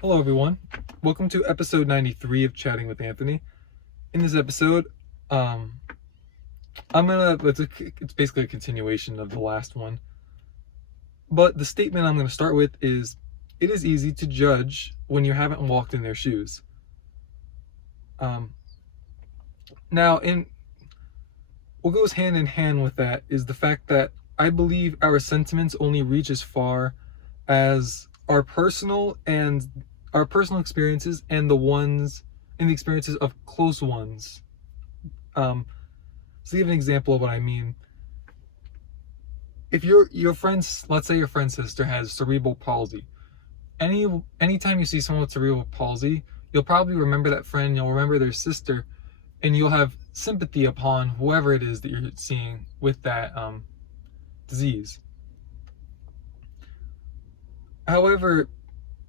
Hello everyone, welcome to episode 93 of Chatting with Anthony. In this episode, it's basically a continuation of the last one, but the statement I'm going to start with is, it is easy to judge when you haven't walked in their shoes. Now, what goes hand in hand with that is the fact that I believe our sentiments only reach as far as our personal experiences and the experiences of close ones. So to give an example of what I mean, if your friend's, let's say your friend's sister has cerebral palsy, anytime you see someone with cerebral palsy, you'll probably remember that friend, you'll remember their sister, and you'll have sympathy upon whoever it is that you're seeing with that disease. However,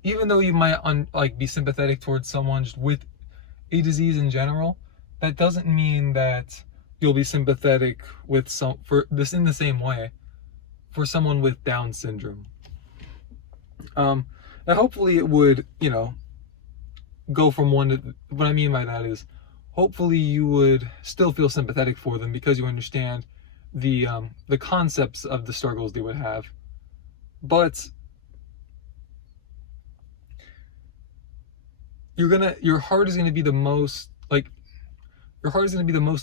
even though you might be sympathetic towards someone just with a disease in general, that doesn't mean that you'll be sympathetic in the same way for someone with Down syndrome. Now hopefully it would, go from one to, what I mean by that is, hopefully you would still feel sympathetic for them because you understand the concepts of the struggles they would have. But your heart is going to be the most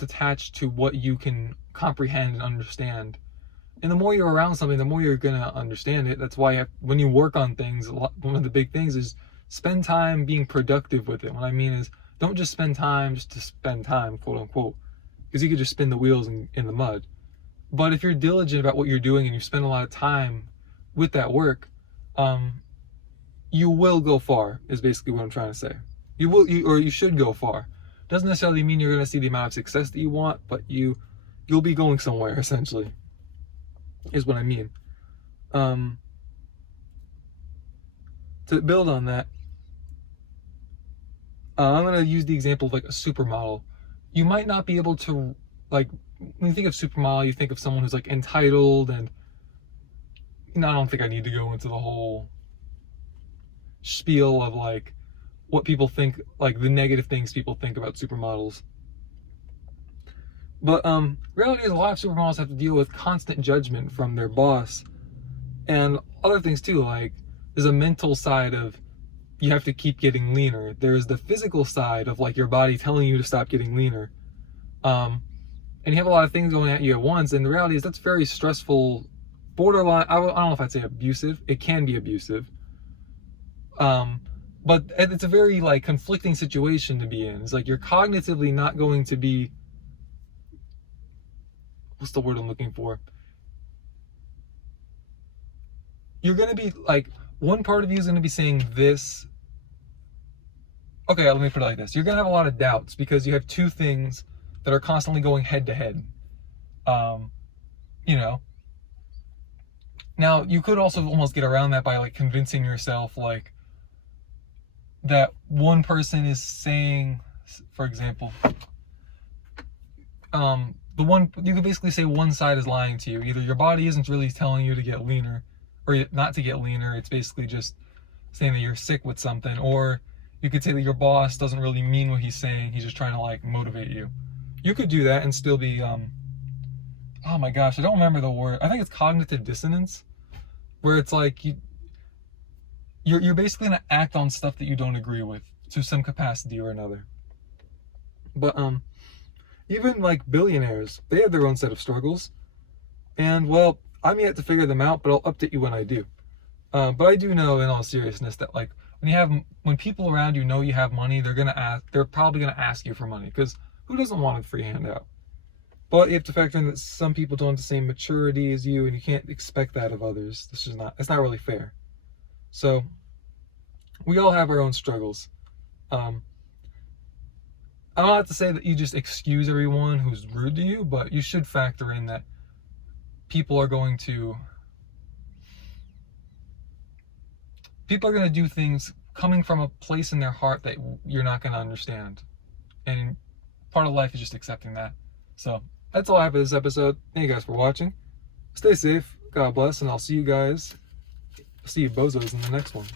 attached to what you can comprehend and understand. And the more you're around something, the more you're going to understand it. That's why when you work on things, one of the big things is spend time being productive with it. What I mean is, don't just spend time just to spend time, quote unquote, because you could just spin the wheels in the mud. But if you're diligent about what you're doing and you spend a lot of time with that work, you will go far, is basically what I'm trying to say. You should go far. Doesn't necessarily mean you're going to see the amount of success that you want, but you'll be going somewhere, essentially, is what I mean. To build on that, I'm going to use the example of like a supermodel. You might not be able to, when you think of supermodel, you think of someone who's like entitled, and I don't think I need to go into the whole spiel of what people think, the negative things people think about supermodels. But reality is, a lot of supermodels have to deal with constant judgment from their boss and other things too. There's a mental side of, you have to keep getting leaner. There's the physical side of your body telling you to stop getting leaner. And you have a lot of things going at you at once, and the reality is that's very stressful, borderline, I don't know if I'd say abusive. It can be abusive. But it's a very conflicting situation to be in. It's you're cognitively not going to be, what's the word I'm looking for? You're going to be one part of you is going to be saying this. Okay, let me put it like this. You're going to have a lot of doubts because you have two things that are constantly going head to head. Now you could also almost get around that by convincing yourself that one person is saying, for example, you could basically say one side is lying to you. Either your body isn't really telling you to get leaner, or not to get leaner. It's basically just saying that you're sick with something. Or you could say that your boss doesn't really mean what he's saying. He's just trying to motivate you. You could do that and still be, oh my gosh, I don't remember the word. I think it's cognitive dissonance, where it's you're basically going to act on stuff that you don't agree with to some capacity or another. But even billionaires, they have their own set of struggles. And well, I'm yet to figure them out, but I'll update you when I do. But I do know, in all seriousness, that when people around you know you have money, they're probably gonna ask you for money, because who doesn't want a free handout? But you have to factor in that some people don't have the same maturity as you, and you can't expect that of others. It's not really fair. So we all have our own struggles. I don't have to say that you just excuse everyone who's rude to you, but you should factor in that people are going to do things coming from a place in their heart that you're not going to understand. And part of life is just accepting that. So that's all I have for this episode. Thank you guys for watching. Stay safe. God bless. And I'll see you bozos in the next one.